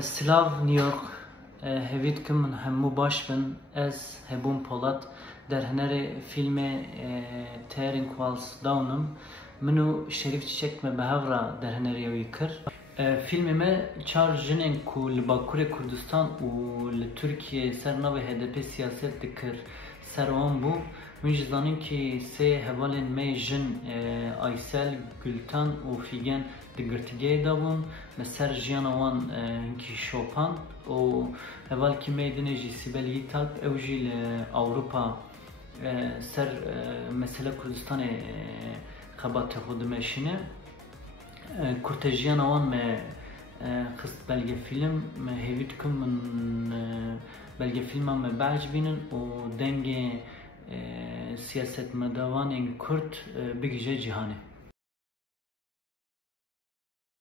Slav New York hevît min hemû baş bin. Ez Hebûn Polat derhenerê filmê Tearing Walls Down'ım min û Şerîf Çiçek me bi hev re derhenerê wî kir. Filmê me çar jinên ku li Bakurê Kurdistan û li Tirkiyeyê ser navê HDP siyaset dikir ser wan bû. Min jî zanim ki sê hevalên me jin Aysel, Gülten û Figen di girtîgehê de bûn me ser jiyana wan hinkî şopan û hevalkî me dinê jî Sibel Yiğitalp ew jî li Awropa ser mesele Kurdistanê xebatê xwe dimeşîne. Kurtejiyana wan me xist belgefîlim me hêvî dikim min belgefîlman me behs bînin û dengê siyasetmedavanên Kurd bigîje cîhanê.